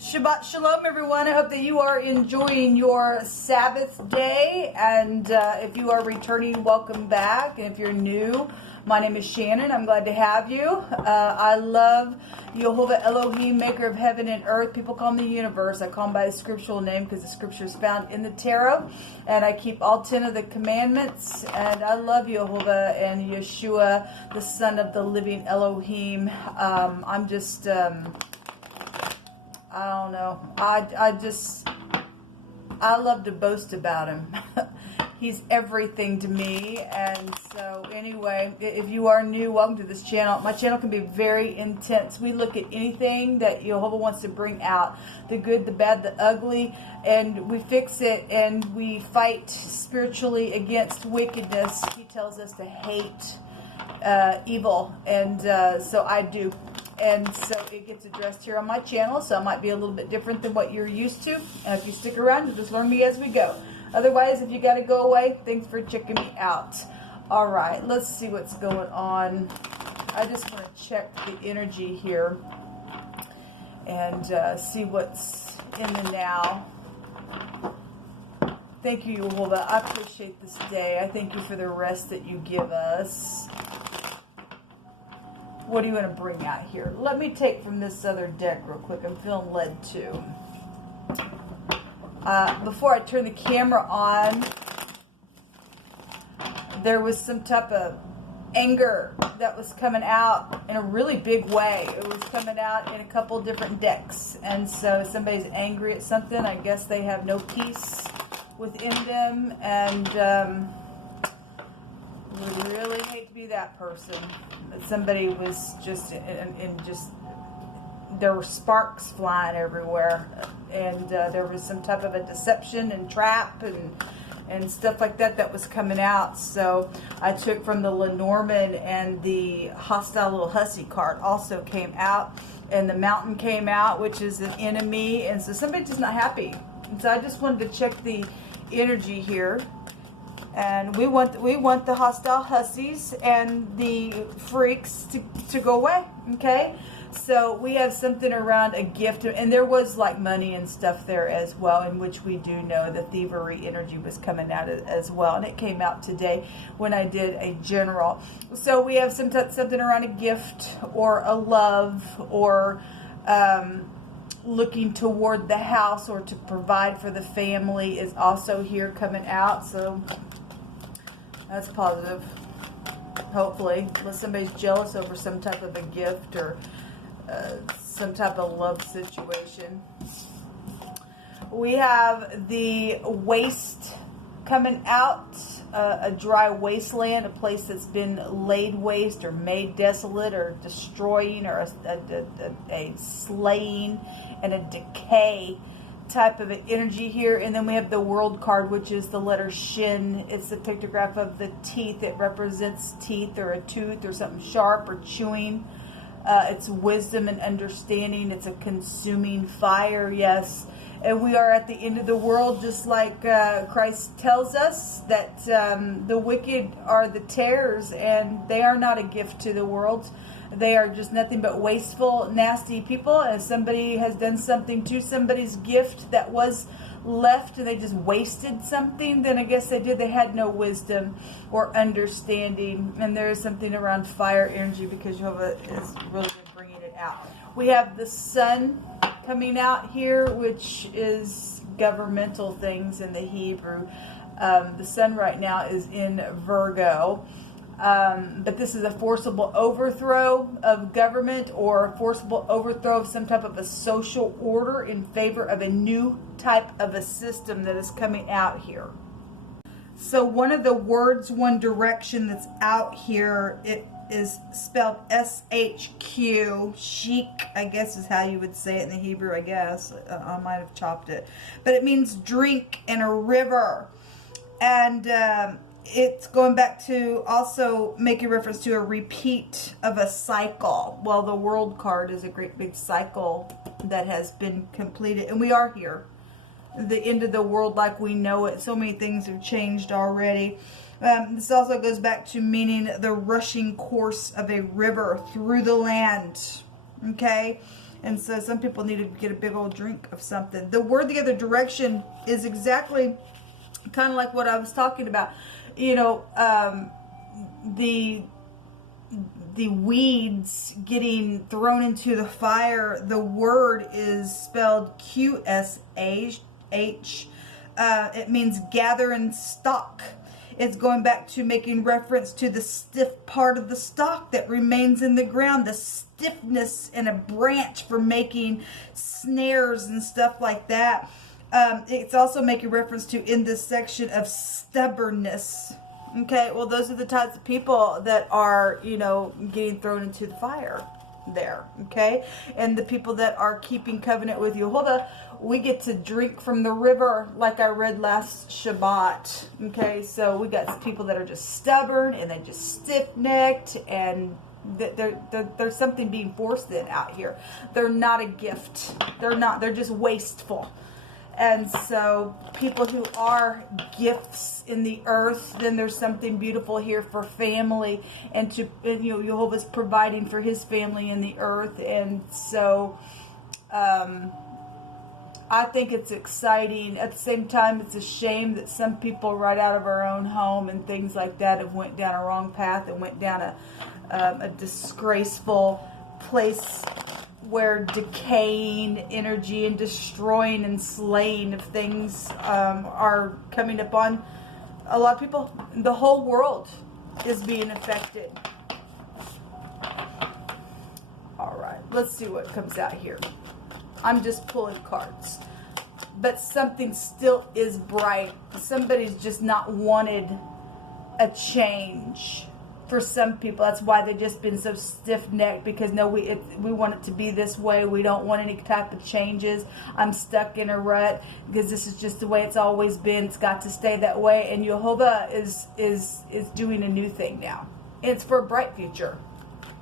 Shabbat Shalom, everyone. I hope that you are enjoying your Sabbath day. And if you are returning, welcome back. And if you're new, my name is Shannon. I'm glad to have you. I love Yehovah Elohim, maker of heaven and earth. People call him the universe. I call him by his scriptural name because the scripture is found in the tarot. And I keep all 10 of the commandments. And I love Yehovah and Yeshua, the son of the living Elohim. I'm just... I don't know. I love to boast about him. He's everything to me. And so anyway, if you are new, welcome to this channel. My channel can be very intense. We look at anything that Jehovah wants to bring out. The good, the bad, the ugly. And we fix it and we fight spiritually against wickedness. He tells us to hate evil. And so I do. And so it gets addressed here on my channel, so it might be a little bit different than what you're used to. And if you stick around, you'll just learn me as we go. Otherwise, if you got to go away, thanks for checking me out. All right, let's see what's going on. I just want to check the energy here and see what's in the now. Thank you, Yehovah. I appreciate this day. I thank you for the rest that you give us. What do you want to bring out here? Let me take from this other deck real quick. I'm feeling led to. Before I turn the camera on, there was some type of anger that was coming out in a really big way. It was coming out in a couple different decks. And so somebody's angry at something. I guess they have no peace within them. And would really hate to be that person. Somebody was just there were sparks flying everywhere, and there was some type of a deception and trap and stuff like that was coming out. So I took from the Lenormand, and the hostile little hussy card also came out, and the mountain came out, which is an enemy, and so somebody's just not happy. And so I just wanted to check the energy here. And we want the hostile hussies and the freaks to go away, okay? So we have something around a gift, and there was like money and stuff there as well, in which we do know the thievery energy was coming out as well, and it came out today when I did a general. So we have something around a gift or a love or looking toward the house or to provide for the family is also here coming out. So that's positive, hopefully, unless somebody's jealous over some type of a gift or some type of love situation. We have the waste coming out, a dry wasteland, a place that's been laid waste or made desolate or destroying or a slaying and a decay type of an energy here. And then we have the world card, which is the letter Shin. It's the pictograph of the teeth. It represents teeth or a tooth or something sharp or chewing. It's wisdom and understanding. It's a consuming fire, yes. And we are at the end of the world, just like Christ tells us that the wicked are the tares, and they are not a gift to the world. They are just nothing but wasteful, nasty people. And if somebody has done something to somebody's gift that was left and they just wasted something, then I guess they did. They had no wisdom or understanding. And there is something around fire energy because Jehovah is really good bringing it out. We have the sun coming out here, which is governmental things in the Hebrew. The sun right now is in Virgo. But this is a forcible overthrow of government or a forcible overthrow of some type of a social order in favor of a new type of a system that is coming out here. So one of the words, one direction that's out here, it is spelled SHQ. Chic, I guess is how you would say it in the Hebrew, I guess. I might have chopped it. But it means drink in a river. And it's going back to also make a reference to a repeat of a cycle. Well, the world card is a great big cycle that has been completed. And we are here. The end of the world like we know it. So many things have changed already. This also goes back to meaning the rushing course of a river through the land. Okay? And so some people need to get a big old drink of something. The word the other direction is exactly kind of like what I was talking about. You know, the weeds getting thrown into the fire. The word is spelled QSH. It means gather and stalk. It's going back to making reference to the stiff part of the stalk that remains in the ground, the stiffness in a branch for making snares and stuff like that. It's also making reference to, in this section, of stubbornness. Okay, well, those are the types of people that are, you know, getting thrown into the fire there. Okay, and the people that are keeping covenant with Yehovah, we get to drink from the river, like I read last Shabbat. Okay, so we got people that are just stubborn and they're just stiff-necked, and there's something being forced in out here. They're not a gift. They're just wasteful. And so people who are gifts in the earth, then there's something beautiful here for family, and you know, Jehovah's providing for his family in the earth. And so I think it's exciting. At the same time, it's a shame that some people right out of our own home and things like that have went down a wrong path and went down a disgraceful place where decaying energy and destroying and slaying of things are coming upon a lot of people. The whole world is being affected. All right, let's see what comes out here. I'm just pulling cards. But something still is bright. Somebody's just not wanted a change. For some people, that's why they've just been so stiff-necked, because no, we want it to be this way. We don't want any type of changes. I'm stuck in a rut because this is just the way it's always been. It's got to stay that way. And Yehovah is doing a new thing now. It's for a bright future.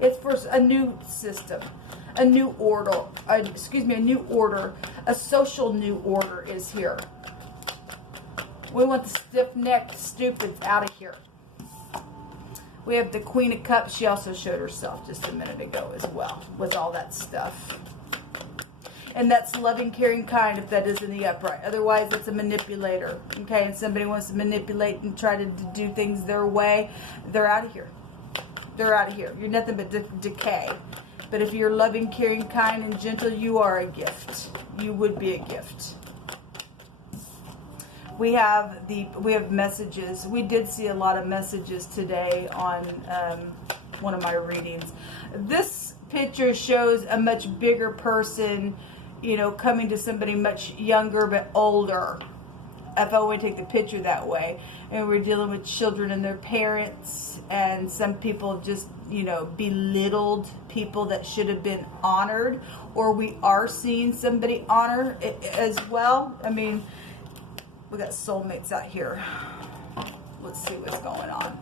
It's for a new system, a new order. A new order. A social new order is here. We want the stiff-necked stupids out of here. We have the Queen of Cups. She also showed herself just a minute ago as well with all that stuff. And that's loving, caring, kind, if that is in the upright. Otherwise, it's a manipulator. Okay, and somebody wants to manipulate and try to do things their way. They're out of here. They're out of here. You're nothing but decay. But if you're loving, caring, kind, and gentle, you are a gift. You would be a gift. We have messages. We did see a lot of messages today on one of my readings. This picture shows a much bigger person, you know, coming to somebody much younger but older. If I would take the picture that way. And we're dealing with children and their parents, and some people just, you know, belittled people that should have been honored, or we are seeing somebody honor it as well. I mean, we got soulmates out here. Let's see what's going on.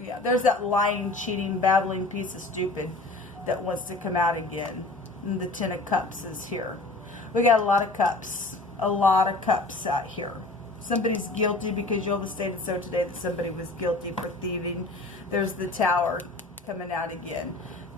Yeah, there's that lying, cheating, babbling piece of stupid that wants to come out again. And the Ten of Cups is here. We got a lot of cups. A lot of cups out here. Somebody's guilty because Jehovah stated so today that somebody was guilty for thieving. There's the Tower coming out again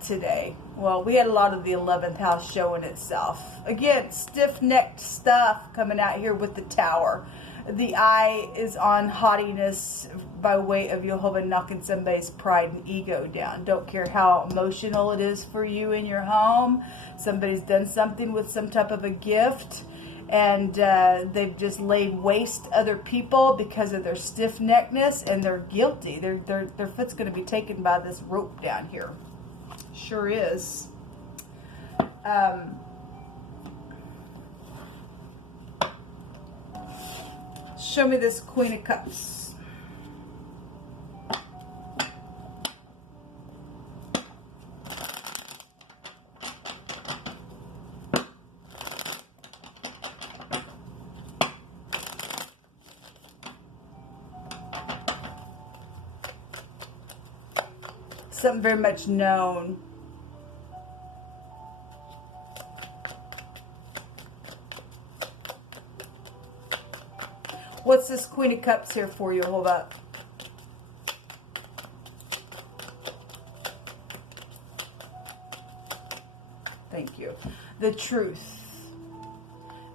today. Well, we had a lot of the 11th house showing itself. Again, stiff-necked stuff coming out here with the Tower. The eye is on haughtiness by way of Yehovah knocking somebody's pride and ego down. Don't care how emotional it is for you in your home. Somebody's done something with some type of a gift, and they've just laid waste other people because of their stiff-neckedness, and they're guilty. Their foot's going to be taken by this rope down here. Sure is. Show me this Queen of Cups. Something very much known. What's this Queen of Cups here for, Yehovah? Thank you. The Truth.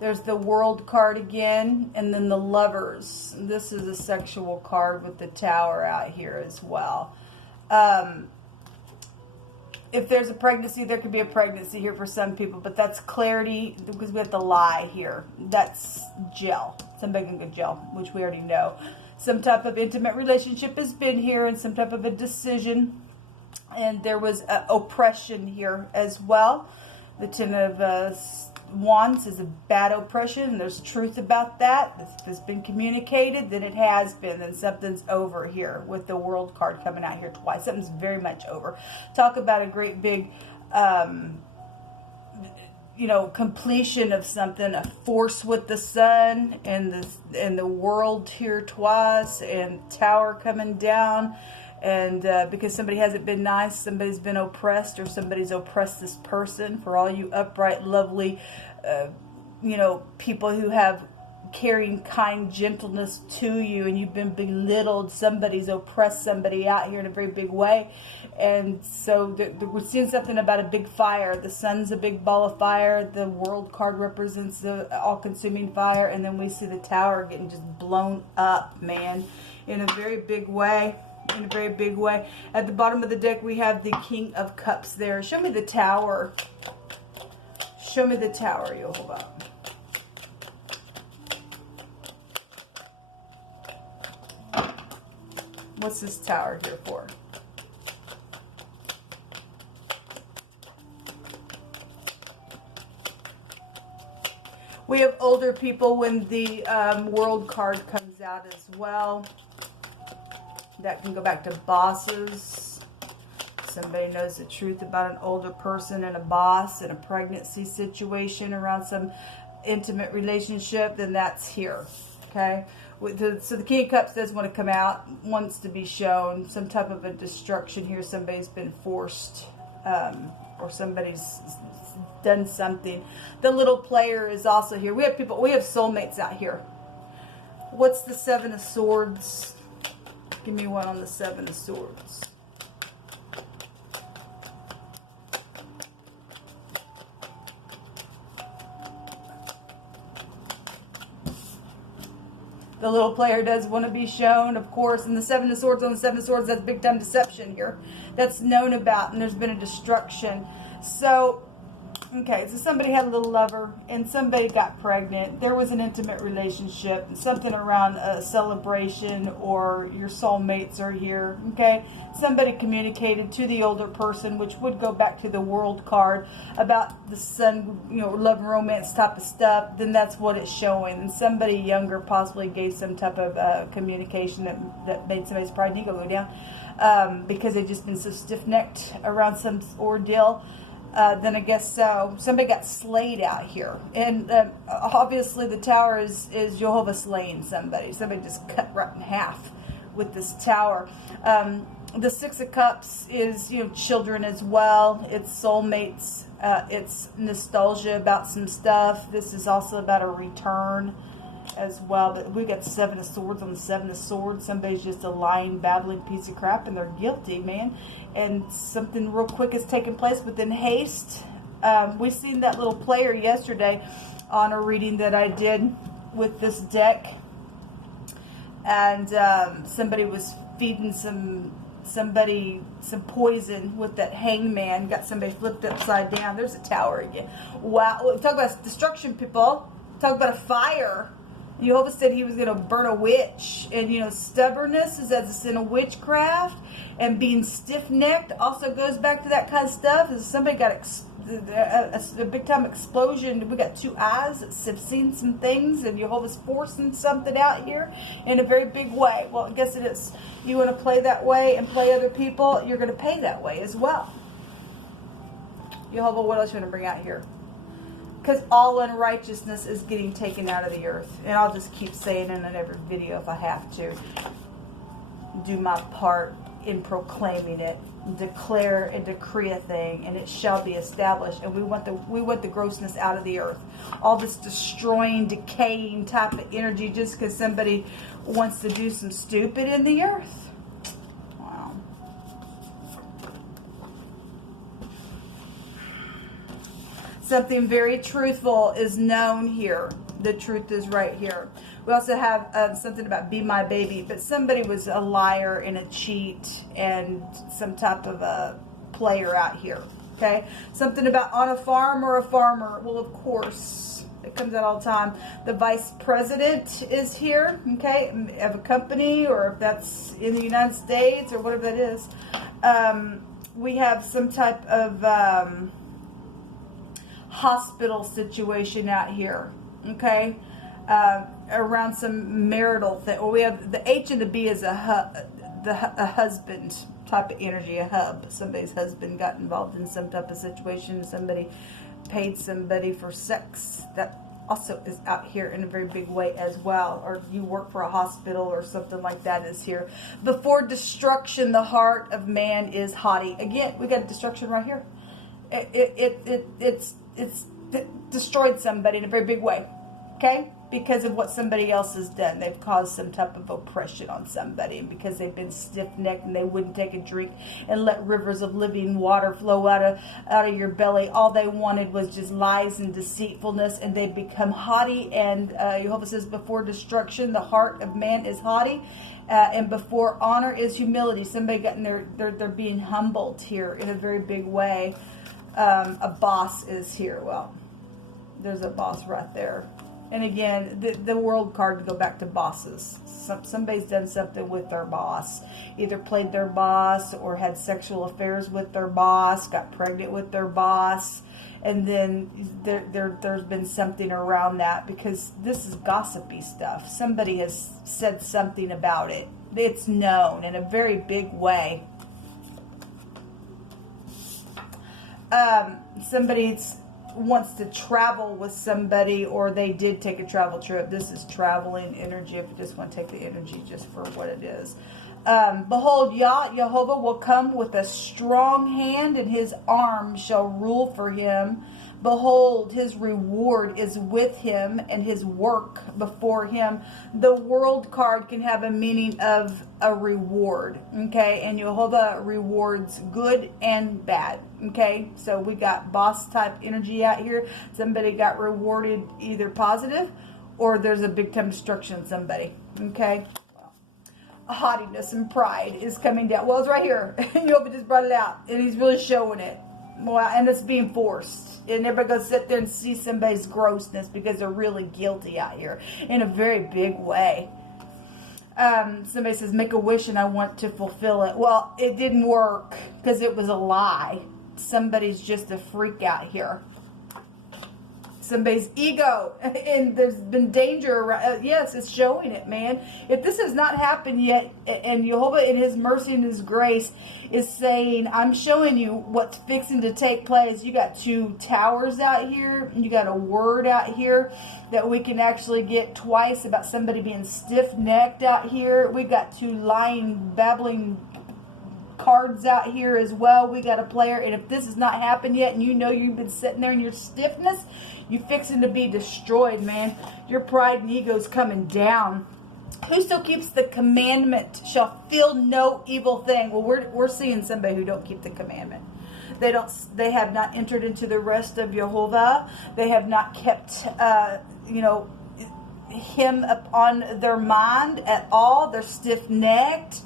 There's the World card again, and then the Lovers. This is a sexual card with the Tower out here as well. If there's a pregnancy, there could be a pregnancy here for some people, but that's clarity because we have the lie here. That's jail. Somebody can go to jail, which we already know. Some type of intimate relationship has been here and some type of a decision. And there was oppression here as well. The Ten of Wands is a bad oppression, and there's truth about that. If it's been communicated, then it has been, then something's over here with the World card coming out here twice. Something's very much over. Talk about a great big, you know, completion of something, a force with the Sun and the World here twice, and Tower coming down. And because somebody hasn't been nice, somebody's been oppressed, or somebody's oppressed this person. For all you upright, lovely, you know, people who have caring, kind, gentleness to you, and you've been belittled, somebody's oppressed somebody out here in a very big way. And so we're seeing something about a big fire. The Sun's a big ball of fire. The World card represents the all-consuming fire. And then we see the Tower getting just blown up, man, in a very big way. In a very big way. At the bottom of the deck, we have the King of Cups there. Show me the Tower. Show me the Tower. You'll hold up. What's this Tower here for? We have older people when the World card comes out as well. That can go back to bosses. Somebody knows the truth about an older person and a boss in a pregnancy situation around some intimate relationship, then that's here. Okay? So the King of Cups does want to come out, wants to be shown. Some type of a destruction here. Somebody's been forced, or somebody's done something. The Little Player is also here. We have people, we have soulmates out here. What's the Seven of Swords? Give me one on the Seven of Swords. The Little Player does want to be shown, of course. And the Seven of Swords on the Seven of Swords, that's big time deception here. That's known about, and there's been a destruction. So, okay, so somebody had a little lover, and somebody got pregnant. There was an intimate relationship, something around a celebration, or your soulmates are here, okay? Somebody communicated to the older person, which would go back to the World card, about the Sun, you know, love and romance type of stuff. Then that's what it's showing. And somebody younger possibly gave some type of communication that made somebody's pride and ego go down, because they've just been so stiff-necked around some ordeal. Then I guess so. Somebody got slayed out here. And obviously the Tower is Jehovah slaying somebody. Somebody just cut right in half with this Tower. The Six of Cups is, you know, children as well. It's soulmates. It's nostalgia about some stuff. This is also about a return as well. But we got Seven of Swords on the Seven of Swords. Somebody's just a lying, babbling piece of crap, and they're guilty, man. And something real quick is taking place within haste. We seen that Little Player yesterday on a reading that I did with this deck, and somebody was feeding somebody some poison with that hangman. Got somebody flipped upside down. There's a Tower again. Wow. Talk about destruction, people. Talk about a fire. Jehovah said he was going to burn a witch. And, you know, stubbornness is as a sin of witchcraft. And being stiff-necked also goes back to that kind of stuff. Is somebody got a big-time explosion. We got two eyes that have seen some things. And Jehovah's forcing something out here in a very big way. Well, I guess it is. You want to play that way and play other people, you're going to pay that way as well. Jehovah, what else you want to bring out here? Because all unrighteousness is getting taken out of the earth. And I'll just keep saying it in every video if I have to. Do my part in proclaiming it. Declare and decree a thing, and it shall be established. And we want the grossness out of the earth. All this destroying, decaying type of energy just because somebody wants to do some stupid in the earth. Wow. Something very truthful is known here. The truth is right here. We also have something about be my baby, but somebody was a liar and a cheat and some type of a player out here. Okay, something about on a farm or a farmer. Well, of course, it comes out all the time. The vice president is here, okay, of a company, or if that's in the United States or whatever that is. We have some type of hospital situation out here, okay, around some marital thing. Well, we have the H and the B is a husband type of energy, a hub. Somebody's husband got involved in some type of situation. Somebody paid somebody for sex. That also is out here in a very big way as well. Or you work for a hospital or something like that is here. Before destruction, the heart of man is haughty. Again, we got destruction right here. It's destroyed somebody in a very big way. Okay? Because of what somebody else has done. They've caused some type of oppression on somebody. And because they've been stiff-necked and they wouldn't take a drink and let rivers of living water flow out of your belly. All they wanted was just lies and deceitfulness. And they've become haughty. And Jehovah says, before destruction, the heart of man is haughty. And before honor is humility. Somebody got in they're being humbled here in a very big way. A boss is here. Well, there's a boss right there. And again, the world card to go back to bosses. Somebody's done something with their boss. Either played their boss or had sexual affairs with their boss, got pregnant with their boss. And then there's been something around that because this is gossipy stuff. Somebody has said something about it. It's known in a very big way. Somebody's wants to travel with somebody, or they did take a travel trip. This is traveling energy if you just want to take the energy just for what it is. Behold, Jehovah will come with a strong hand, and his arm shall rule for him. Behold, his reward is with him, and his work before him. The world card can have a meaning of a reward, okay? And Jehovah rewards good and bad, okay? So we got boss type energy out here. Somebody got rewarded either positive, or there's a big time destruction in somebody, okay? Haughtiness and pride is coming down. Well, it's right here. Jehovah just brought it out, and he's really showing it. Well, and it's being forced. And everybody goes sit there and see somebody's grossness because they're really guilty out here in a very big way. Somebody says, make a wish and I want to fulfill it. Well, it didn't work because it was a lie. Somebody's just a freak out here. Somebody's ego, and there's been danger around. Yes, it's showing it, man. If this has not happened yet, and Jehovah in his mercy and his grace is saying, I'm showing you what's fixing to take place. You got 2 towers out here, and you got a word out here that we can actually get twice about somebody being stiff-necked out here. We got 2 lying, babbling cards out here as well. We got a player, and if this has not happened yet, and you know you've been sitting there in your stiffness, you fixing to be destroyed, man. Your pride and ego is coming down. Whoso keeps the commandment shall feel no evil thing. Well, we're seeing somebody who don't keep the commandment. They have not entered into the rest of Jehovah. They have not kept him upon their mind at all. They're stiff-necked.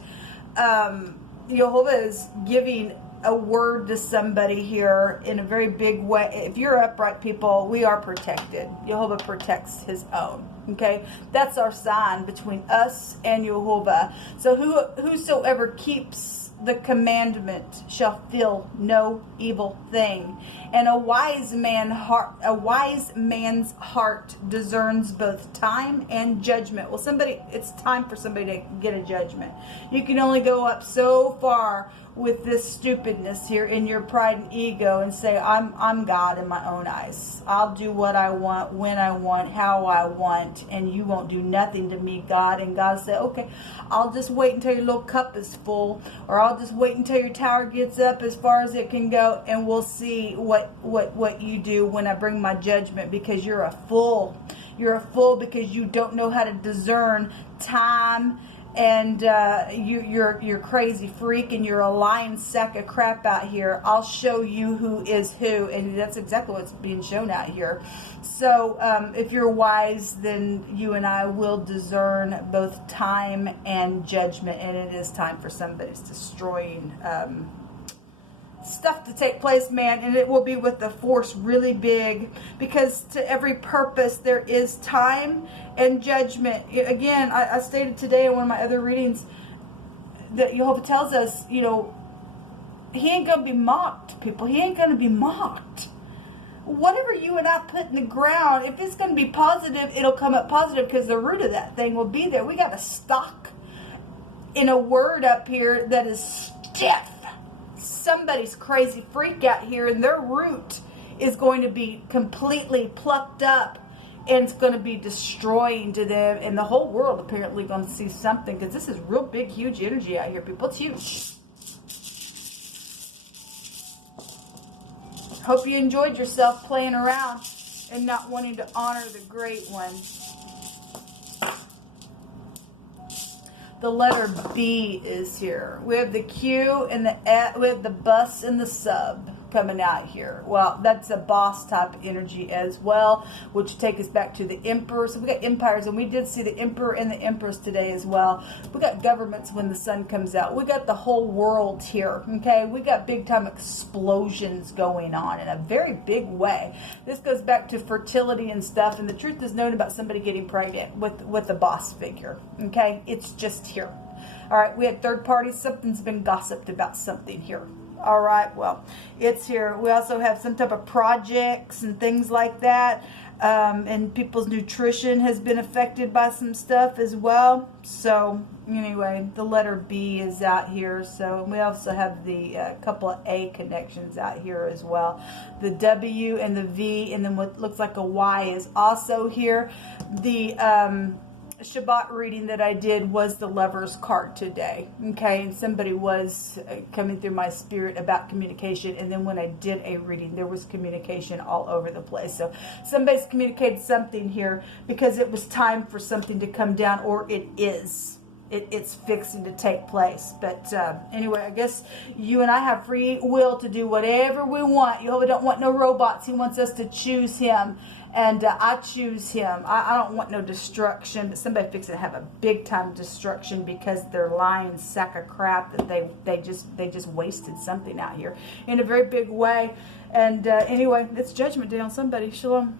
Jehovah is giving a word to somebody here in a very big way. If you're upright people, we are protected. Jehovah protects his own. Okay, that's our sign between us and Jehovah. So whosoever keeps the commandment shall feel no evil thing. And a wise man's heart discerns both time and judgment. Well, it's time for somebody to get a judgment. You can only go up so far with this stupidness here in your pride and ego and say, I'm God in my own eyes. I'll do what I want, when I want, how I want, and you won't do nothing to me, God. And God said, okay, I'll just wait until your little cup is full, or I'll just wait until your tower gets up as far as it can go, and we'll see what you do when I bring my judgment, because you're a fool. You're a fool because you don't know how to discern time and you're crazy freak and you're a lying sack of crap out here, I'll show you who is who. And that's exactly what's being shown out here. So if you're wise, then you and I will discern both time and judgment, and it is time for somebody's destroying stuff to take place, man, and it will be with the force really big, because to every purpose there is time and judgment. Again, I stated today in one of my other readings that Jehovah tells us, you know, he ain't gonna be mocked, people. He ain't gonna be mocked. Whatever you and I put in the ground, if it's gonna be positive, it'll come up positive, because the root of that thing will be there. We got a stock in a word up here that is stiff. Somebody's crazy freak out here, and their root is going to be completely plucked up, and it's going to be destroying to them, and the whole world apparently going to see something, because this is real big, huge energy out here, people. It's huge. Hope you enjoyed yourself playing around and not wanting to honor the great one. The letter B is here. We have the Q and the F, we have the bus and the sub coming out here. Well, that's a boss type energy as well, which take us back to the emperor. So we got empires, and we did see the emperor and the empress today as well. We got governments when the sun comes out. We got the whole world here, okay? We got big time explosions going on in a very big way. This goes back to fertility and stuff, and the truth is known about somebody getting pregnant with a boss figure, okay? It's just here. All right, we had third parties. Something's been gossiped about something here. All right, well, it's here. We also have some type of projects and things like that. And people's nutrition has been affected by some stuff as well. So, anyway, the letter B is out here. So, we also have the couple of A connections out here as well. The W and the V, and then what looks like a Y is also here. The ShBt reading that I did was the Lover's card today, okay, and somebody was coming through my spirit about communication, and then when I did a reading, there was communication all over the place. So somebody's communicated something here because it was time for something to come down, or it is. It's fixing to take place. But anyway, I guess you and I have free will to do whatever we want. Jehovah don't want no robots. He wants us to choose him. And I choose him. I don't want no destruction, but somebody fixing to have a big time destruction because they're lying sack of crap that they just wasted something out here in a very big way. And anyway, it's judgment day on somebody. Shalom.